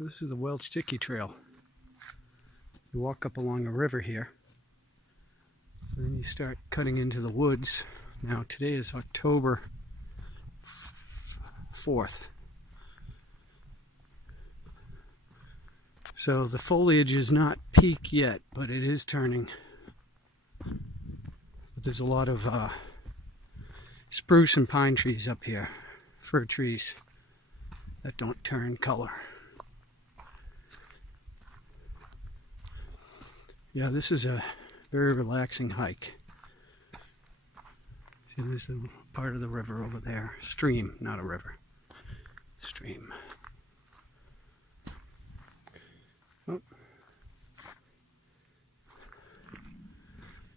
So this is the Welch-Dickey trail. You walk up along a river here, and then you start cutting into the woods. Now today is October 4th. So the foliage is not peak yet, but it is turning. But there's a lot of spruce and pine trees up here, fir trees that don't turn color. Yeah, this is a very relaxing hike. See, there's a part of the river over there. Stream, not a river. Stream. Oh.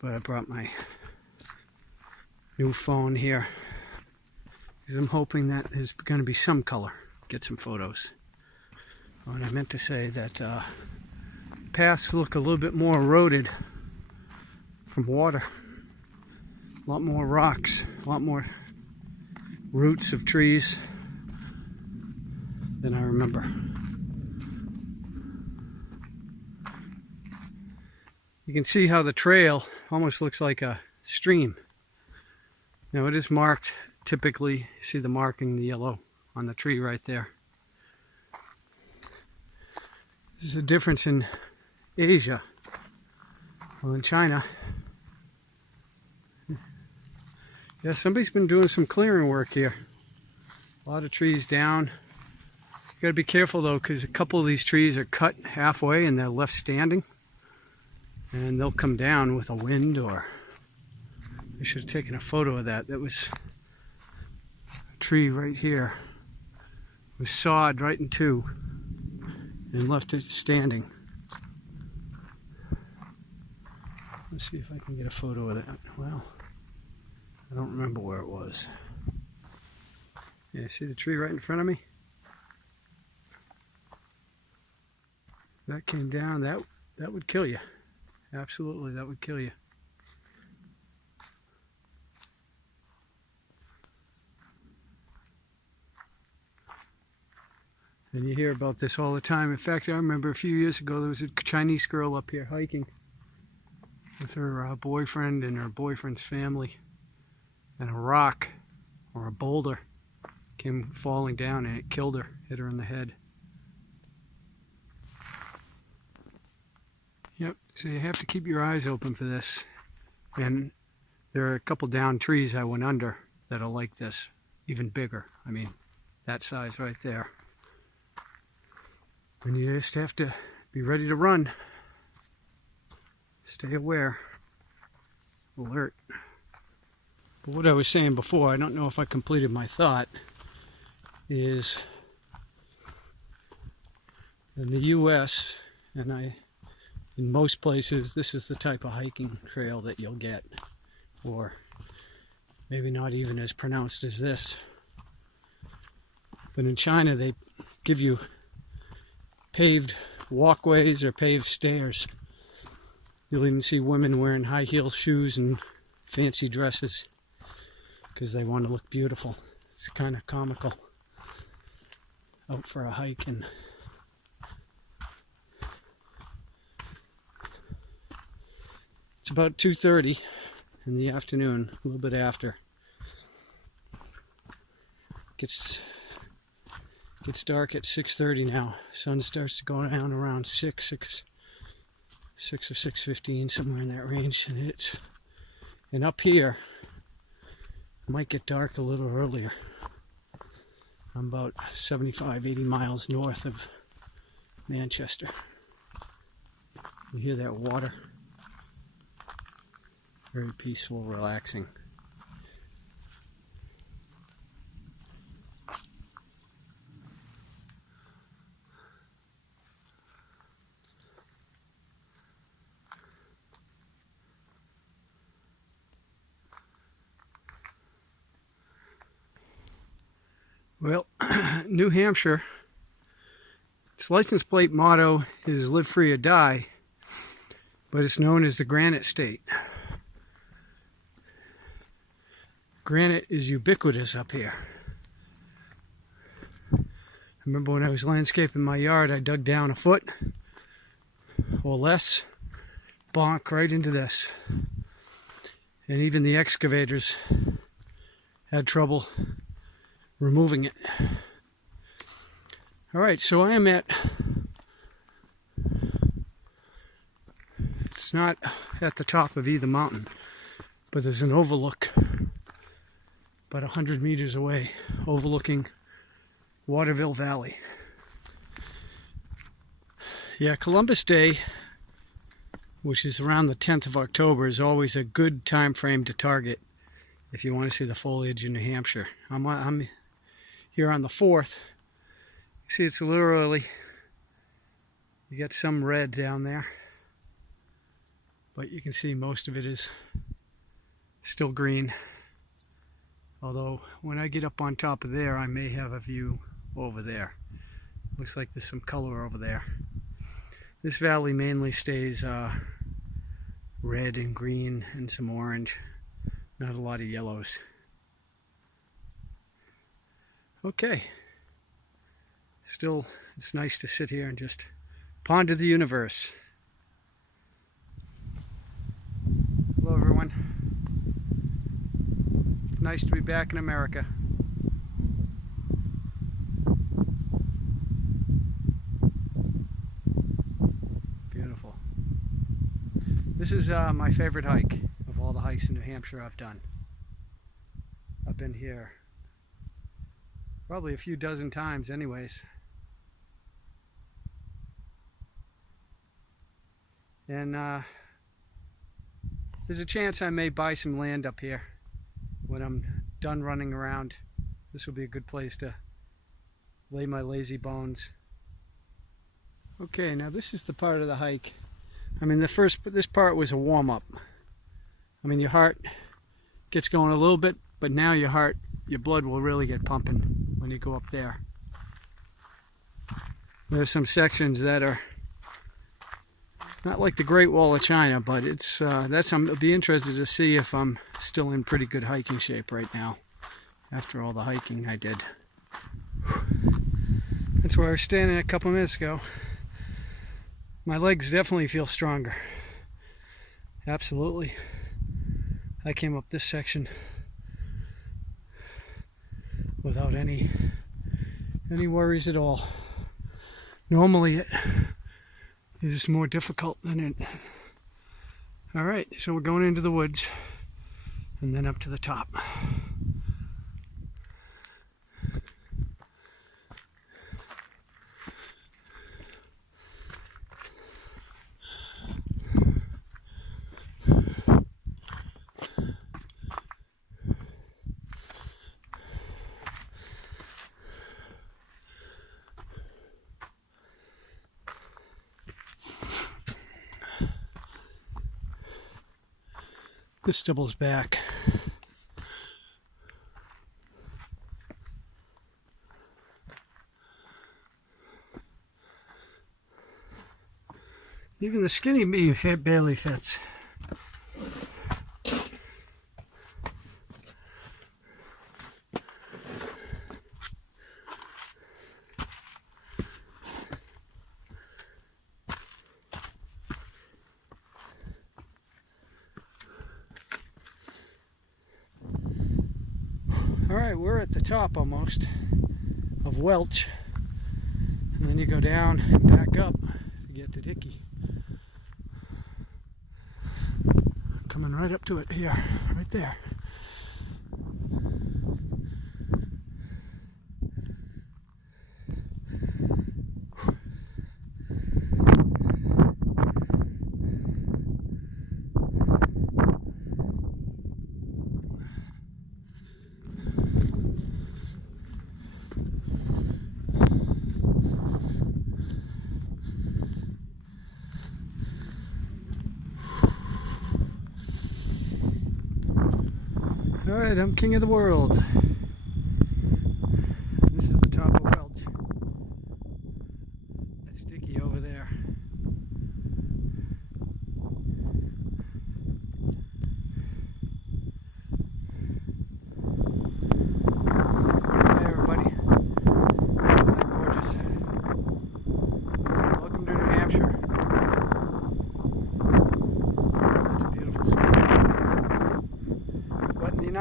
But I brought my new phone here because I'm hoping that there's going to be some color. Get some photos. Oh, and I meant to say that paths look a little bit more eroded from water. A lot more rocks, a lot more roots of trees than I remember. You can see how the trail almost looks like a stream. Now it is marked, typically, you see the marking, the yellow on the tree right there. This is a difference in Asia. Well, in China, yeah, somebody's been doing some clearing work here. A lot of trees down. You gotta be careful though, because a couple of these trees are cut halfway and they're left standing. And they'll come down with a wind, or I should have taken a photo of that. That was a tree right here. It was sawed right in two and left it standing. Let's see if I can get a photo of that. Well, I don't remember where it was. Yeah, see the tree right in front of me? That came down, that would kill you. Absolutely, that would kill you. And you hear about this all the time. In fact, I remember a few years ago there was a Chinese girl up here hiking with her boyfriend and her boyfriend's family, and a rock or a boulder came falling down and it killed her, hit her in the head. Yep, so you have to keep your eyes open for this. And there are a couple down trees I went under that are like this, even bigger. I mean, that size right there. And you just have to be ready to run. Stay aware, alert. But what I was saying before, I don't know if I completed my thought, is in the U.S., and in most places, this is the type of hiking trail that you'll get, or maybe not even as pronounced as this. But in China, they give you paved walkways or paved stairs. You'll even see women wearing high heel shoes and fancy dresses because they want to look beautiful. It's kind of comical. Out for a hike, and it's about 2:30 in the afternoon, a little bit after. Gets dark at 6:30 now. Sun starts to go down around 6 or 6:15, somewhere in that range. And up here, it might get dark a little earlier. I'm about 75, 80 miles north of Manchester. You hear that water? Very peaceful, relaxing. Well, New Hampshire, its license plate motto is "Live Free or Die," but it's known as the Granite State. Granite is ubiquitous up here. remember when I was landscaping my yard, I dug down a foot or less, bonk right into this. And even the excavators had trouble removing it. All right, so I am at, it's not at the top of either mountain, but there's an overlook about 100 meters away, overlooking Waterville Valley. Yeah, Columbus Day, which is around the 10th of October, is always a good time frame to target if you want to see the foliage in New Hampshire. I'm here on the 4th. You see it's a little early. You get some red down there, but you can see most of it is still green. Although when I get up on top of there, I may have a view over there. Looks like there's some color over there. This valley mainly stays red and green and some orange. Not a lot of yellows. Okay. Still, it's nice to sit here and just ponder the universe. Hello everyone. It's nice to be back in America. Beautiful. This is my favorite hike of all the hikes in New Hampshire I've done. I've been here probably a few dozen times anyways. And there's a chance I may buy some land up here when I'm done running around. This will be a good place to lay my lazy bones. Okay, now this is the part of the hike. I mean, this part was a warm-up. I mean, your heart gets going a little bit, but now your blood will really get pumping when you go up there. There's some sections that are not like the Great Wall of China, but it's I'll be interested to see if I'm still in pretty good hiking shape right now after all the hiking I did. That's where I was standing a couple minutes ago. My legs definitely feel stronger. Absolutely. I came up this section without any worries at all. Normally it is more difficult than it. All right, so we're going into the woods and then up to the top. This stibble's back. Even the skinny me barely fits. Alright, we're at the top almost of Welch, and then you go down and back up to get to Dickey. Coming right up to it here, right there. Alright, I'm king of the world. This is the top of Welch. That's Dickey over there. Hey everybody. Isn't that gorgeous?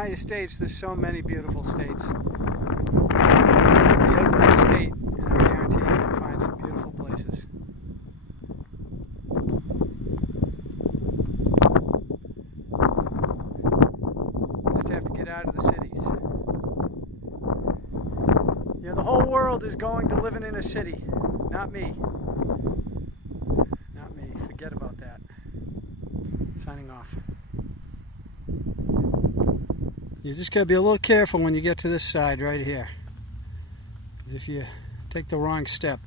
United States, there's so many beautiful states. The ugliest state, and I guarantee you can find some beautiful places. Just have to get out of the cities. Yeah, the whole world is going to living in a city. Not me. Not me. Forget about that. Signing off. You just gotta be a little careful when you get to this side right here. If you take the wrong step,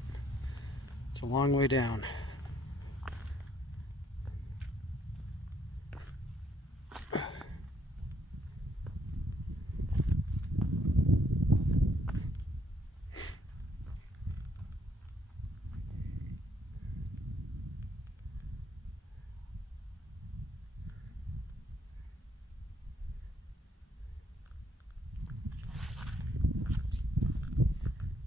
it's a long way down.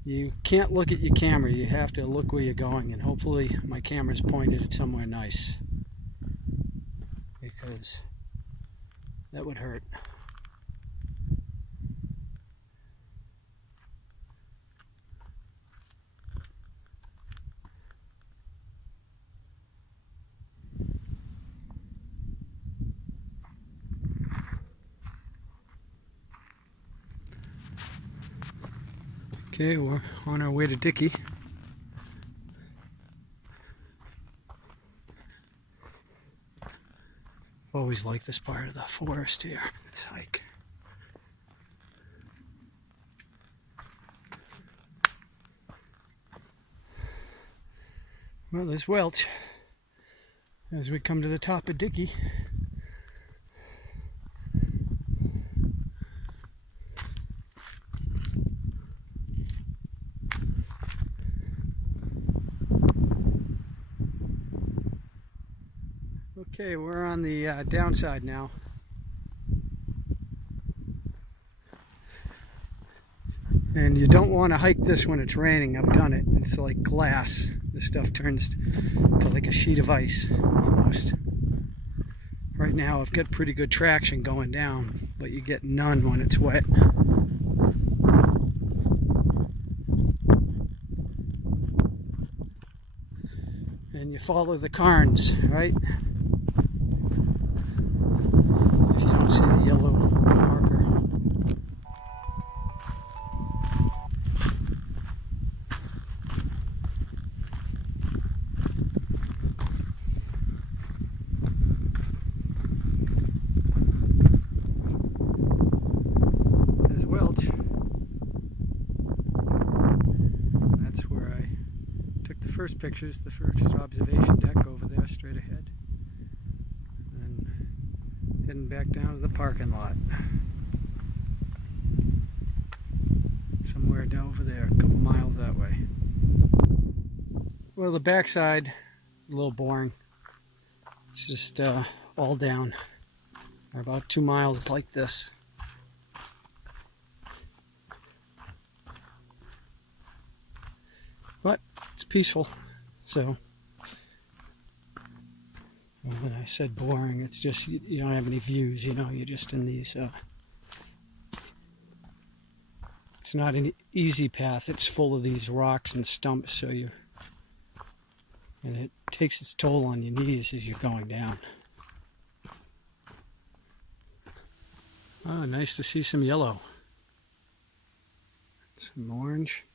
You can't look at your camera, you have to look where you're going, and hopefully my camera's pointed at somewhere nice, because that would hurt. Okay, we're on our way to Dickey. Always like this part of the forest here, this hike. Well, there's Welch as we come to the top of Dickey. Okay, we're on the downside now. And you don't want to hike this when it's raining. I've done it. It's like glass. This stuff turns to like a sheet of ice almost. Right now I've got pretty good traction going down, but you get none when it's wet. And you follow the cairns, right? If you don't see the yellow marker. There's Welch. That's where I took the first pictures, the first observation deck over there straight ahead. Heading back down to the parking lot. Somewhere down over there, a couple miles that way. Well, the backside is a little boring. It's just all down. About 2 miles like this. But it's peaceful, so. When I said boring, it's just you don't have any views, you know, you're just in these, it's not an easy path, it's full of these rocks and stumps, so and it takes its toll on your knees as you're going down. Oh, nice to see some yellow. Some orange.